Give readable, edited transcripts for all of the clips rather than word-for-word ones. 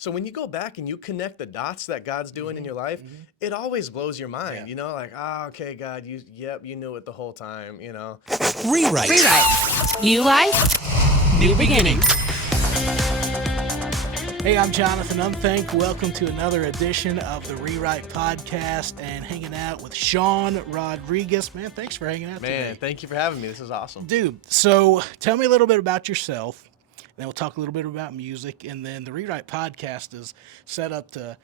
So when you go back and you connect the dots that God's doing in Mm-hmm. your life, Mm-hmm. it always blows your Yeah. mind. Like, okay, God, you knew it the whole time. Rewrite. New life, new beginning. Hey, I'm Jonathan Unthank. Welcome to another edition of the Rewrite Podcast and hanging out with Sean Rodriguez. Man, thanks for hanging out Man, today. thank you for having me. This is awesome. Dude, so tell me a little bit about yourself, then we'll talk a little bit about music, and then the Rewrite Podcast is set up to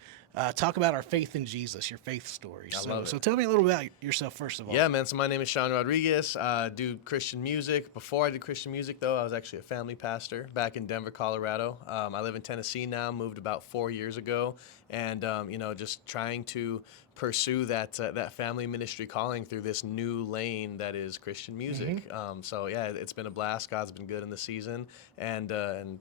talk about our faith in Jesus, your faith story. I love it. So tell me a little about yourself first of all. Yeah, man. So my name is Sean Rodriguez. Do Christian music. Before I did Christian music, though, I was actually a family pastor back in Denver, Colorado. I live in Tennessee now. Moved about 4 years ago, and just trying to pursue that family ministry calling through this new lane that is Christian music. So yeah, it's been a blast. God's been good in the season, and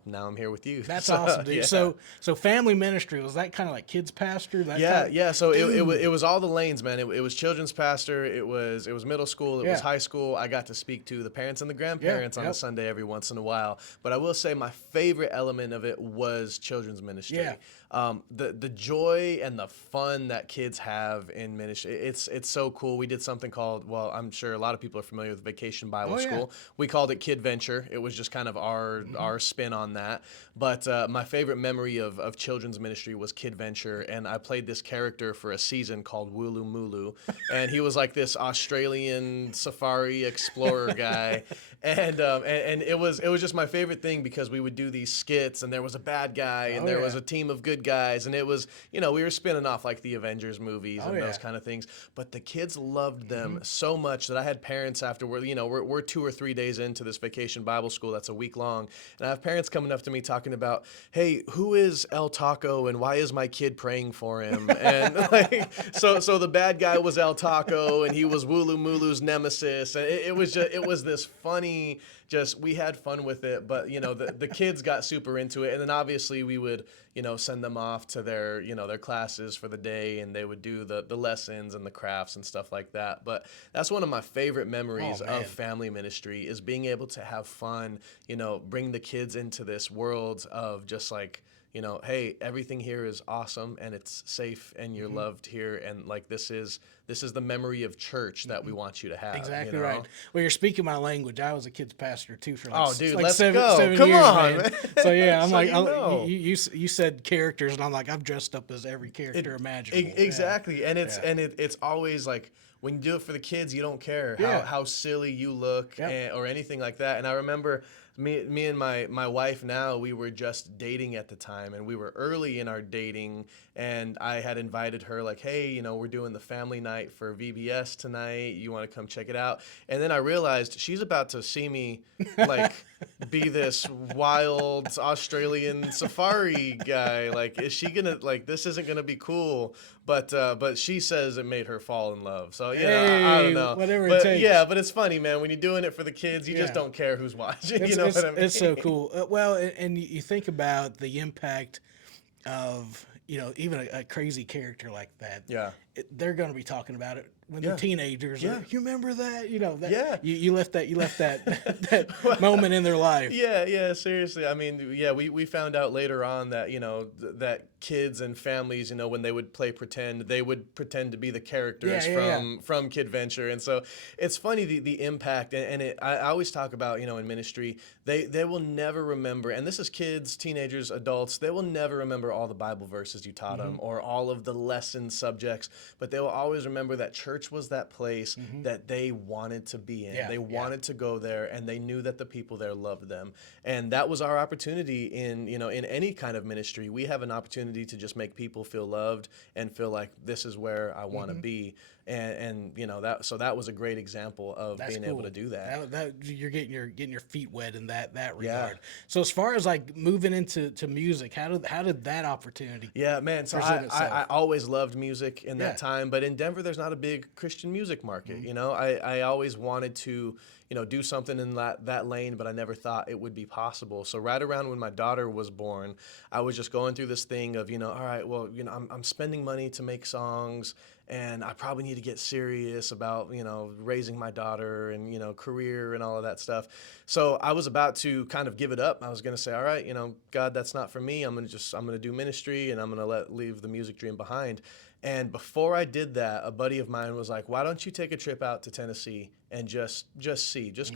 now I'm here with you. That's So, awesome, dude. yeah. So family ministry, was that kind of like kids pastor? Yeah. So it was all the lanes, man. It was children's pastor. It was middle school. It was Yeah. high school. I got to speak to the parents and the grandparents on a yep. Sunday every once in a while. But I will say my favorite element of it was children's ministry. Yeah. The joy and the fun that kids have in ministry, it's so cool. We did something called, well, I'm sure a lot of people are familiar with Vacation Bible Oh, yeah. School. We called it Kid Venture. It was just kind of our spin on that. But my favorite memory of children's ministry was Kid Venture, and I played this character for a season called Wooloo Mooloo, and he was like this Australian safari explorer guy, and it was just my favorite thing because we would do these skits, and there was a bad guy, and there was a team of good guys, and it was, we were spinning off like the Avengers movies and those kind of things, but the kids loved them so much that I had parents afterward, we're 2 or 3 days into this Vacation Bible School that's a week long, and I have parents coming up to me talking about, hey, who is El Taco and why is my kid praying for him? And so the bad guy was El Taco and he was Wooloo Mooloo's nemesis, and it was this funny, we had fun with it, but the kids got super into it, and then obviously we would send them off to their their classes for the day, and they would do the lessons and the crafts and stuff like that. But that's one of my favorite memories of family ministry, is being able to have fun, bring the kids into this world of just like, hey, everything here is awesome and it's safe and you're loved here, and like this is the memory of church that we want you to have. Exactly right. Well, you're speaking my language. I was a kid's pastor too for Oh, dude, like let's seven go. Come years, on, man. So yeah, I'm So like, you said characters, and I'm like, I've dressed up as every character imaginable. Exactly, and it's always like, when you do it for the kids, you don't care how silly you look or anything like that. And I remember me and my wife now, we were just dating at the time, and we were early in our dating, and I had invited her like, hey, we're doing the family night for VBS tonight. You want to come check it out? And then I realized she's about to see me like be this wild Australian safari guy. Like, is she gonna, like, this isn't gonna be cool? But she says it made her fall in love. So I don't know. Whatever but, it takes. Yeah, but it's funny, man. When you're doing it for the kids, you just don't care who's watching. You know what I mean? It's so cool. Well, and you think about the impact of even a crazy character like that. Yeah. They're going to be talking about it when they're teenagers. Yeah. You remember that? That, Yeah. You left that that moment in their life. Yeah, seriously. I mean, yeah, we found out later on that, that kids and families, when they would play pretend, they would pretend to be the characters from Kid Venture. And so it's funny, the impact, and I always talk about, in ministry, they will never remember, and this is kids, teenagers, adults, they will never remember all the Bible verses you taught them or all of the lesson subjects, but they will always remember that church was that place that they wanted to be in. They wanted to go there, and they knew that the people there loved them. And that was our opportunity in any kind of ministry. We have an opportunity to just make people feel loved and feel like this is where I want to be. And that was a great example of being able to do that. That you're getting your feet wet in that regard. So as far as like moving into music, how did that opportunity? Yeah, man. So I always loved music in that time, but in Denver there's not a big Christian music market. I always wanted to do something in that lane, but I never thought it would be possible. So right around when my daughter was born, I was just going through this thing of, all right, well, I'm spending money to make songs, and I probably need to get serious about, raising my daughter and, career and all of that stuff. So I was about to kind of give it up. I was going to say, all right, God, that's not for me. I'm going to do ministry, and I'm going to leave the music dream behind. And before I did that, a buddy of mine was like, why don't you take a trip out to Tennessee and just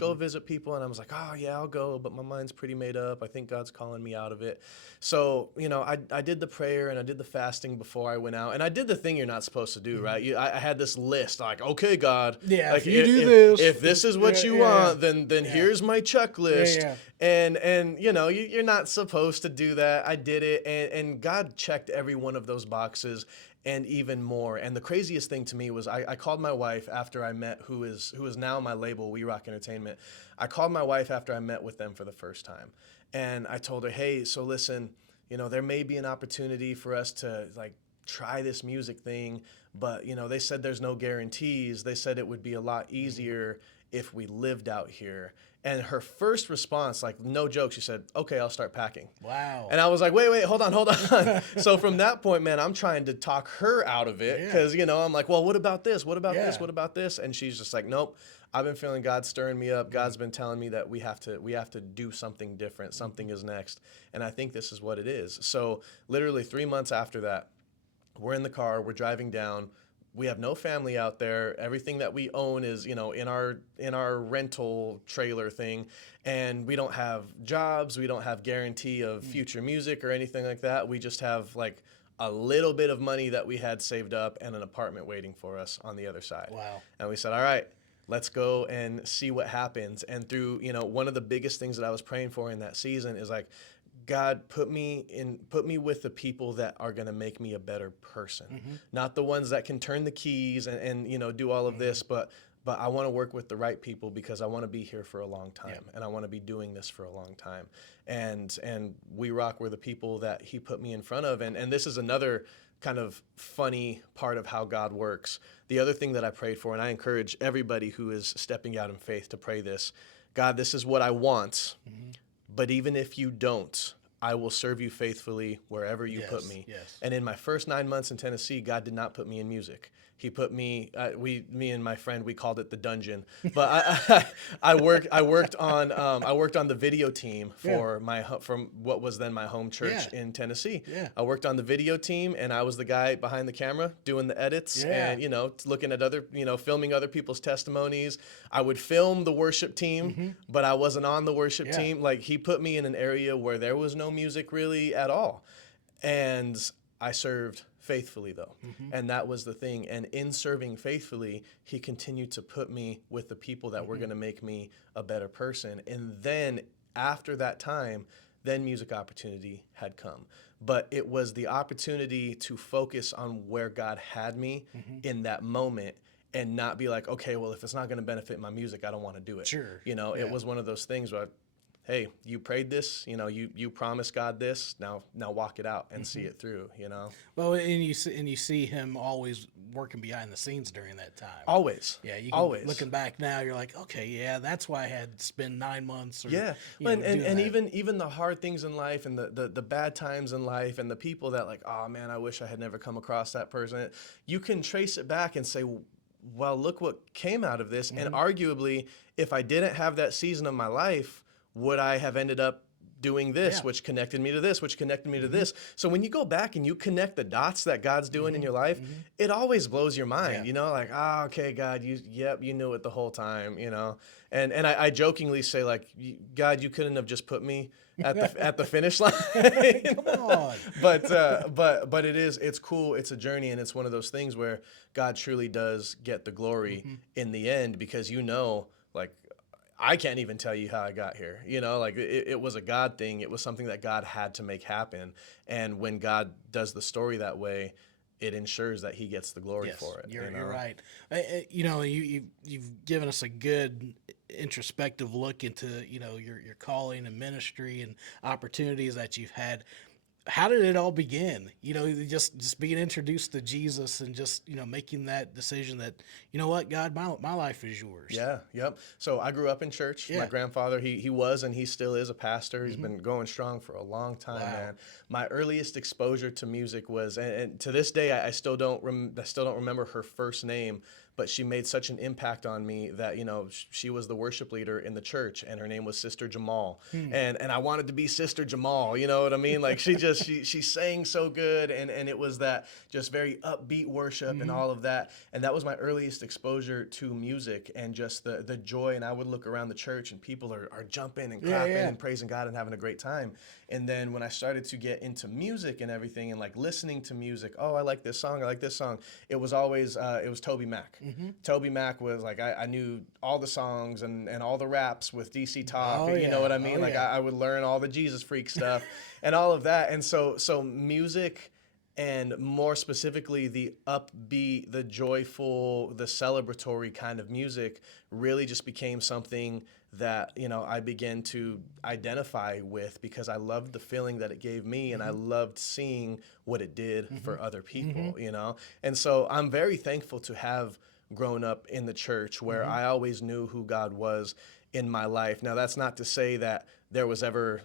go visit people? And I was like, oh yeah, I'll go, but my mind's pretty made up. I think God's calling me out of it. So, I did the prayer and I did the fasting before I went out, and I did the thing you're not supposed to do, right? I had this list, like, okay, God, Yeah, like, if you do this, if this is what you want, then here's my checklist. Yeah. And you're not supposed to do that. I did it, and God checked every one of those boxes and even more. And the craziest thing to me was I called my wife after I met who is now my label, We Rock Entertainment. I called my wife after I met with them for the first time. And I told her, hey, so listen, there may be an opportunity for us to like try this music thing, but they said there's no guarantees. They said it would be a lot easier if we lived out here. And her first response, like no joke, she said, okay, I'll start packing. Wow. And I was like, wait, hold on. So from that point, man, I'm trying to talk her out of it because, I'm like, well, what about this? What about this? What about this? And she's just like, nope, I've been feeling God stirring me up. God's been telling me that we have to do something different. Something is next. And I think this is what it is. So literally 3 months after that, we're in the car, we're driving down. We have no family out there. Everything that we own is, in our rental trailer thing, and we don't have jobs. We don't have guarantee of future music or anything like that. We just have like a little bit of money that we had saved up and an apartment waiting for us on the other side. Wow. And we said, all right, let's go and see what happens. And through, one of the biggest things that I was praying for in that season is like, God, put me with the people that are going to make me a better person, not the ones that can turn the keys and do all of this, but I want to work with the right people because I want to be here for a long time and I want to be doing this for a long time. And We Rock were the people that he put me in front of. And this is another kind of funny part of how God works. The other thing that I prayed for, and I encourage everybody who is stepping out in faith to pray this: God, this is what I want. But even if you don't, I will serve you faithfully wherever you put me. Yes. And in my first 9 months in Tennessee, God did not put me in music. He put me, me and my friend, we called it the dungeon. But I worked on the video team for from what was then my home church in Tennessee. Yeah. I worked on the video team, and I was the guy behind the camera doing the edits and looking at other, filming other people's testimonies. I would film the worship team, but I wasn't on the worship team. Like, he put me in an area where there was no music really at all, and I served faithfully though. And that was the thing. And in serving faithfully, he continued to put me with the people that were going to make me a better person. And then after that time, then music opportunity had come. But it was the opportunity to focus on where God had me in that moment and not be like, okay, well, if it's not going to benefit my music, I don't want to do it. Sure. It was one of those things where, hey, you prayed this, you promised God this, now walk it out and see it through, Well, and you see him always working behind the scenes during that time. Always. Yeah, you can, always. looking back now, you're like, okay, yeah, that's why I had to spend 9 months. Or, and even the hard things in life and the bad times in life and the people that like, oh man, I wish I had never come across that person. You can trace it back and say, well, look what came out of this. And arguably, if I didn't have that season of my life, would I have ended up doing this, which connected me to this, which connected me to this? So when you go back and you connect the dots that God's doing in your life, it always blows your mind, like, okay, God, you knew it the whole time, And I jokingly say, like, God, you couldn't have just put me at the finish line. Come on. But it's cool. It's a journey, and it's one of those things where God truly does get the glory in the end, because like, I can't even tell you how I got here. Like, it was a God thing. It was something that God had to make happen. And when God does the story that way, it ensures that he gets the glory for it. You're right. You've given us a good introspective look into, your calling and ministry and opportunities that you've had. how did it all begin? You know, just being introduced to Jesus and just, you know, making that decision that, you know what, God, my life is yours. Yeah, yep. So I grew up in church. My Yeah. grandfather, he was and he still is a pastor. He's been going strong for a long time, Wow. man. My earliest exposure to music was, and to this day, I still don't I still don't remember her first name, but she made such an impact on me that she was the worship leader in the church, and her name was Sister Jamal, and I wanted to be Sister Jamal. You know what I mean? Like she sang so good, and it was that just very upbeat worship and all of that, and that was my earliest exposure to music and just the joy. And I would look around the church and people are jumping and Yeah, clapping yeah. and praising God and having a great time. And then when I started to get into music and everything and like listening to music, oh, I like this song, I like this song. It was always it was Toby Mac. Toby Mac was like I knew all the songs and all the raps with DC Talk. Oh You know yeah. what I mean? Oh Like yeah. I would learn all the Jesus Freak stuff and all of that. And so music, and more specifically the upbeat, the joyful, the celebratory kind of music really just became something that I began to identify with because I loved the feeling that it gave me and I loved seeing what it did for other people. And so I'm very thankful to have grown up in the church where I always knew who God was in my life. Now that's not to say that there was never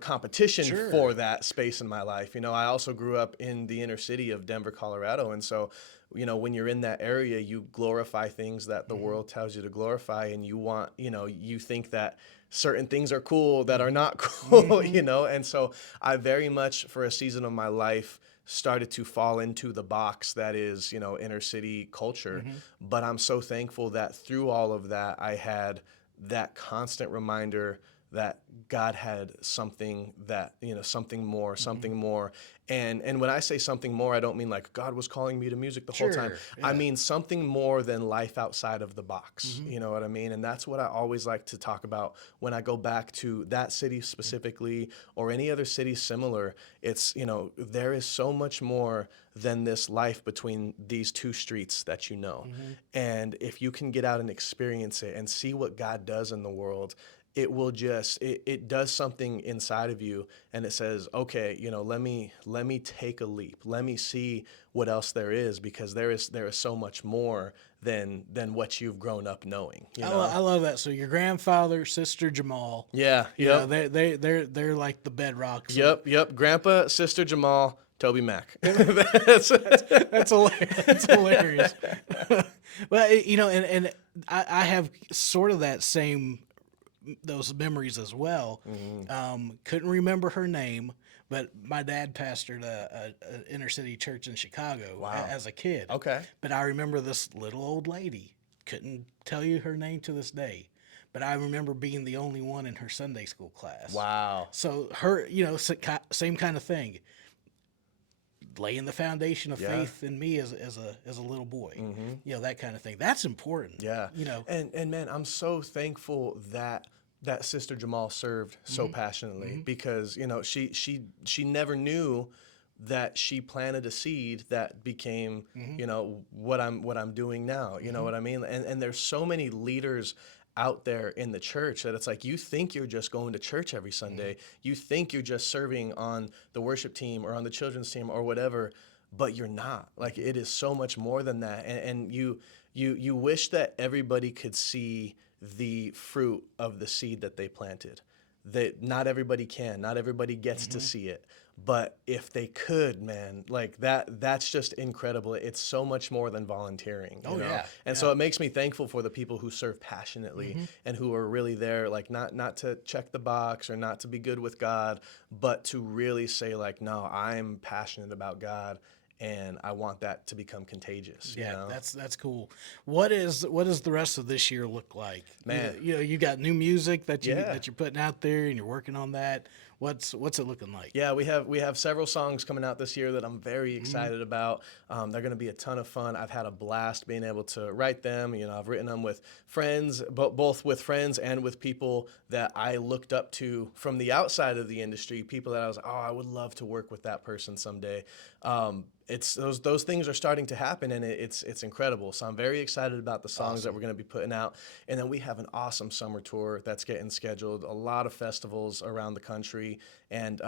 competition Sure. for that space in my life. I also grew up in the inner city of Denver, Colorado, and so when you're in that area, you glorify things that the world tells you to glorify, and you think that certain things are cool that are not cool, and so I very much for a season of my life started to fall into the box that is inner city culture. But I'm so thankful that through all of that I had that constant reminder that God had something that, something more, something more. And when I say something more, I don't mean like God was calling me to music the whole time. Sure, I yeah. mean something more than life outside of the box. You know what I mean? And that's what I always like to talk about when I go back to that city specifically or any other city similar. It's, there is so much more than this life between these two streets that you know. And if you can get out and experience it and see what God does in the world, it will just it does something inside of you, and it says, okay, let me take a leap, let me see what else there is, because there is so much more than what you've grown up knowing. I love that. So your grandfather, Sister Jamal, Yeah. you know, Yep. they're like the bedrocks. Yep. Grandpa, Sister Jamal, Toby Mac. That's That's hilarious. That's hilarious. But and I have sort of that same those memories as well. Couldn't remember her name, but my dad pastored a inner city church in Chicago as a kid. Okay. But I remember this little old lady. Couldn't tell you her name to this day. But I remember being the only one in her Sunday school class. Wow. So her, same kind of thing. Laying the foundation of faith in me as a little boy, that kind of thing. That's important. Yeah. You know. And man, I'm so thankful that Sister Jamal served so passionately, because she never knew that she planted a seed that became what I'm doing now. You know what I mean? And there's so many leaders out there in the church that it's like, you think you're just going to church every Sunday, you think you're just serving on the worship team or on the children's team or whatever, but you're not. Like, it is so much more than that. And you wish that everybody could see the fruit of the seed that they planted. That not everybody can, not everybody gets to see it. But if they could, man, like that's just incredible. It's so much more than volunteering. You know? Yeah. And so it makes me thankful for the people who serve passionately and who are really there, like not to check the box or not to be good with God, but to really say like, no, I'm passionate about God, and I want that to become contagious. Yeah, that's cool. What is the rest of this year look like? Man. You got new music that Yeah. you're putting out there and you're working on that. What's it looking like? Yeah, we have several songs coming out this year that I'm very excited about. They're going to be a ton of fun. I've had a blast being able to write them. I've written them with friends, both with friends and with people that I looked up to from the outside of the industry. People that I was like, oh, I would love to work with that person someday. It's those things are starting to happen, and it's incredible. So I'm very excited about the songs that we're going to be putting out. And then we have an awesome summer tour that's getting scheduled, a lot of festivals around the country, And,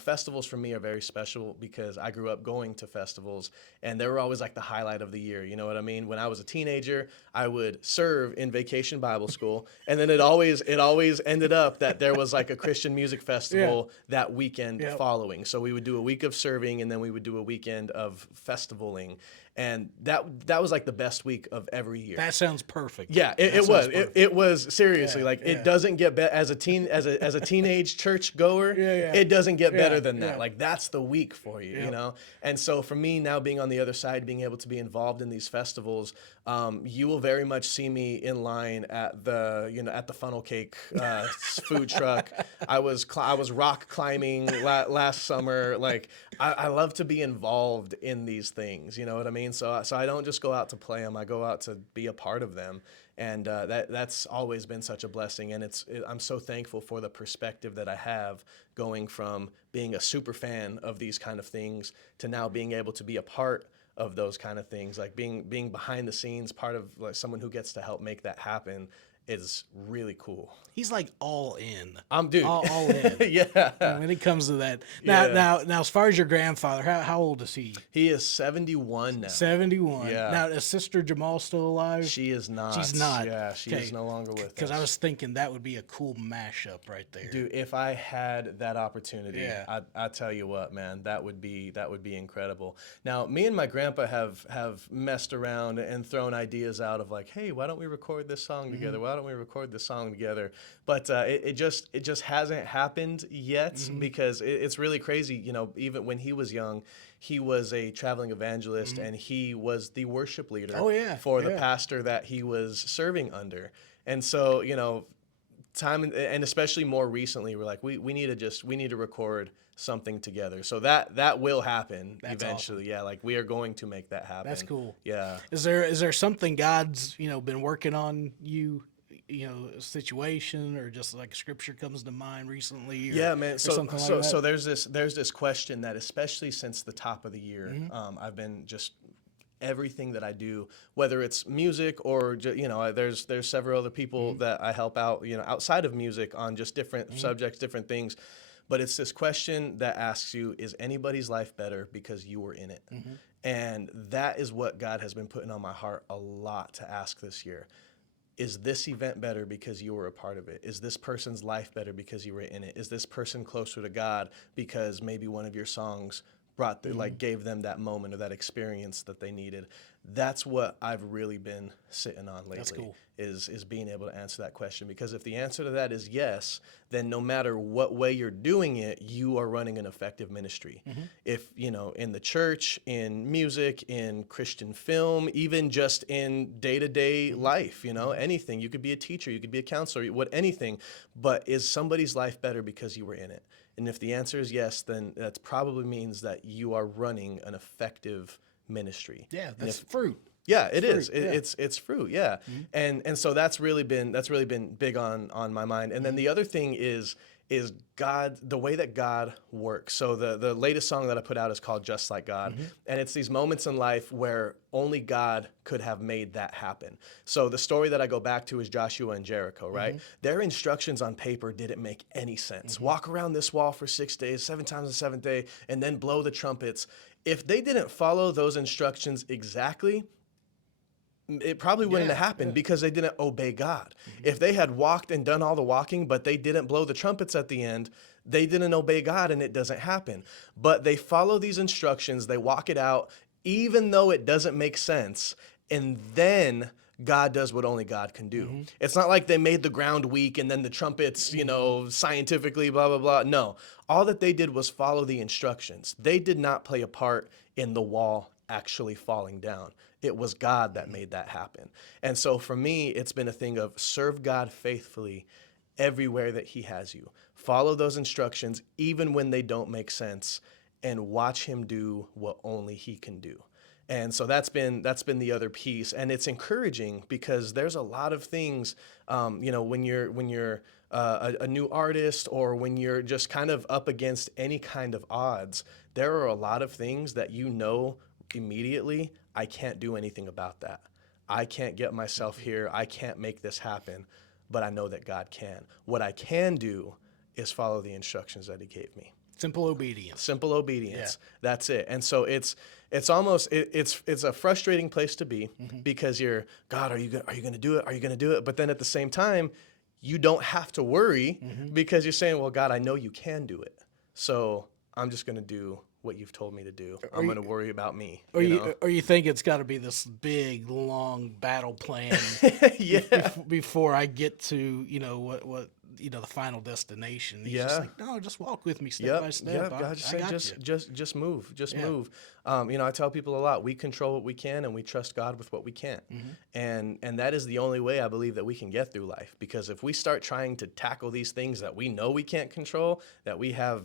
festivals for me are very special because I grew up going to festivals and they were always like the highlight of the year. You know what I mean? When I was a teenager, I would serve in Vacation Bible School. And then it always ended up that there was like a Christian music Yeah. festival that weekend Yep. following. So we would do a week of serving and then we would do a weekend of festivaling. And that was like the best week of every year. That sounds perfect. Yeah, That it was. sounds perfect. It was seriously Yeah, like yeah. it doesn't get better as a teenage church goer. Yeah, yeah. It doesn't get better Yeah, than that. yeah. Like that's the week for you, you Yep. know. And so for me now, being on the other side, being able to be involved in these festivals, you will very much see me in line at the funnel cake food truck. I was rock climbing last summer. Like I love to be involved in these things. You know what I mean? So I don't just go out to play them. I go out to be a part of them. And that's always been such a blessing. And I'm so thankful for the perspective that I have going from being a super fan of these kind of things to now being able to be a part of those kind of things, like being behind the scenes, part of like someone who gets to help make that happen is really cool. He's like all in. Dude. All in. Yeah. When it comes to that. Now, Yeah. now, as far as your grandfather, how old is he? He is 71 now. 71. Yeah. Now, is Sister Jamal still alive? She is not. She's not. Yeah, she is no longer with us. Because I was thinking that would be a cool mashup right there. Dude, if I had that opportunity, Yeah. I tell you what, man, that would be incredible. Now, me and my grandpa have messed around and thrown ideas out of like, hey, why don't we record this song together? Why don't we record this song together? But it just hasn't happened yet because it's really crazy. You know, even when he was young, he was a traveling evangelist and he was the worship leader for the pastor that he was serving under. And so, you know, time and especially more recently, we're like, we need to record something together. So that will happen eventually. Awesome. Yeah, like we are going to make that happen. That's cool. Yeah. Is there something God's, been working on a situation or just like scripture comes to mind recently? Yeah, man. So that? there's this question that especially since the top of the year, I've been just everything that I do, whether it's music or there's several other people that I help out, outside of music on just different subjects, different things. But it's this question that asks you, is anybody's life better because you were in it? And that is what God has been putting on my heart a lot to ask this year. Is this event better because you were a part of it? Is this person's life better because you were in it? Is this person closer to God because maybe one of your songs gave them that moment or that experience that they needed? That's what I've really been sitting on lately. That's cool. Is being able to answer that question, because if the answer to that is yes, then no matter what way you're doing it, you are running an effective ministry. If, in the church, in music, in Christian film, even just in day-to-day life, anything. You could be a teacher, you could be a counselor, anything. But is somebody's life better because you were in it? And if the answer is yes, then that probably means that you are running an effective ministry. Yeah, that's fruit. Yeah, it is. Yeah. It's fruit. Yeah, and so that's really been big on my mind. And then the other thing is God, the way that God works. So the latest song that I put out is called Just Like God. And it's these moments in life where only God could have made that happen. So the story that I go back to is Joshua and Jericho, right? Their instructions on paper didn't make any sense. Walk around this wall for 6 days, 7 times the seventh day, and then blow the trumpets. If they didn't follow those instructions exactly, it probably wouldn't have happened because they didn't obey God. If they had walked and done all the walking, but they didn't blow the trumpets at the end, they didn't obey God and it doesn't happen. But they follow these instructions, they walk it out, even though it doesn't make sense, and then God does what only God can do. It's not like they made the ground weak and then the trumpets, scientifically, blah, blah, blah. No, all that they did was follow the instructions. They did not play a part in the wall actually falling down. It was God that made that happen. And so for me, it's been a thing of serve God faithfully everywhere that he has you. Follow those instructions even when they don't make sense, and watch him do what only he can do. And so that's been the other piece, and it's encouraging because there's a lot of things, when you're a new artist, or when you're just kind of up against any kind of odds, there are a lot of things that immediately, I can't do anything about that. I can't get myself here. I can't make this happen, but I know that God can. What I can do is follow the instructions that he gave me. Simple obedience. Simple obedience. That's it. And so it's almost it's a frustrating place to be because you're, God, are you going to do it? Are you going to do it? But then at the same time, you don't have to worry because you're saying, well, God, I know you can do it. So I'm just going to do what you've told me to do. I'm going to worry about me. Or you know? or you think it's got to be this big, long battle plan before I get to, what the final destination. He's just like, no, just walk with me step by step. God just I saying, got just move, move. I tell people a lot, we control what we can and we trust God with what we can't. And that is the only way I believe that we can get through life. Because if we start trying to tackle these things that we know we can't control, that we have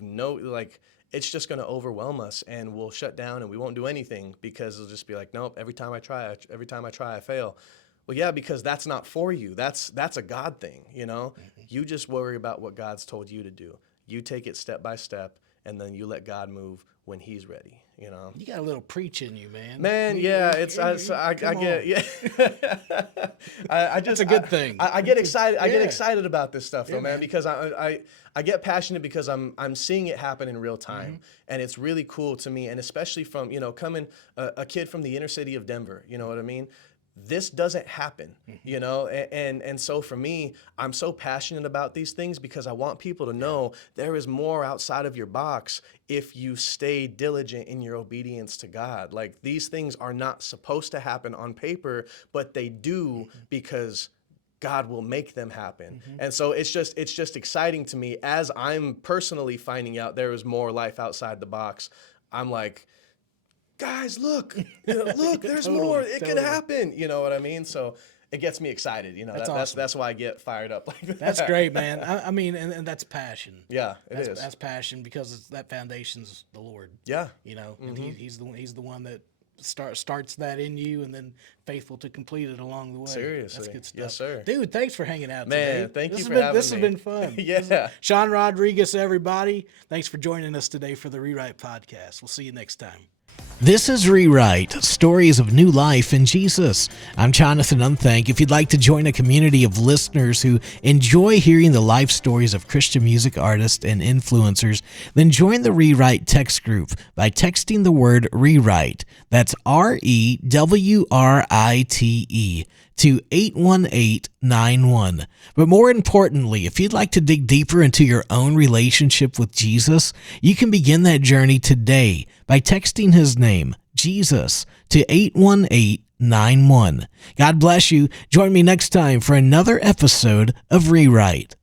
it's just going to overwhelm us and we'll shut down and we won't do anything because it'll just be like, nope, every time I try, I fail. Well, yeah, because that's not for you. That's a God thing, You just worry about what God's told you to do. You take it step by step, and then you let God move when He's ready. You got a little preach in you, man. Man, yeah, I get That's a good thing. I get excited. I get excited about this stuff, though, man, because I get passionate because I'm seeing it happen in real time, and it's really cool to me, and especially from coming a kid from the inner city of Denver. You know what I mean? This doesn't happen, and so for me, I'm so passionate about these things because I want people to know there is more outside of your box if you stay diligent in your obedience to God. Like, these things are not supposed to happen on paper, but they do because God will make them happen. And so it's just exciting to me as I'm personally finding out there is more life outside the box. I'm like, guys, look, there's more. It can happen. You know what I mean? So it gets me excited. That's awesome. That's why I get fired up like that. That's great, man. I mean, and that's passion. Yeah, it is. That's passion because that foundation's the Lord. Yeah. And he's the one that starts that in you and then faithful to complete it along the way. Seriously. That's good stuff. Yes, sir. Dude, thanks for hanging out today. Man, thank you for having me. This has been fun. Yeah. Sean Rodriguez, everybody. Thanks for joining us today for the Rewrite Podcast. We'll see you next time. This is Rewrite, stories of new life in Jesus. I'm Jonathan Unthank. If you'd like to join a community of listeners who enjoy hearing the life stories of Christian music artists and influencers, then join the Rewrite text group by texting the word Rewrite. That's REWRITE to 81891. But more importantly, if you'd like to dig deeper into your own relationship with Jesus, you can begin that journey today by texting his name, Jesus, to 81891. God bless you. Join me next time for another episode of Rewrite.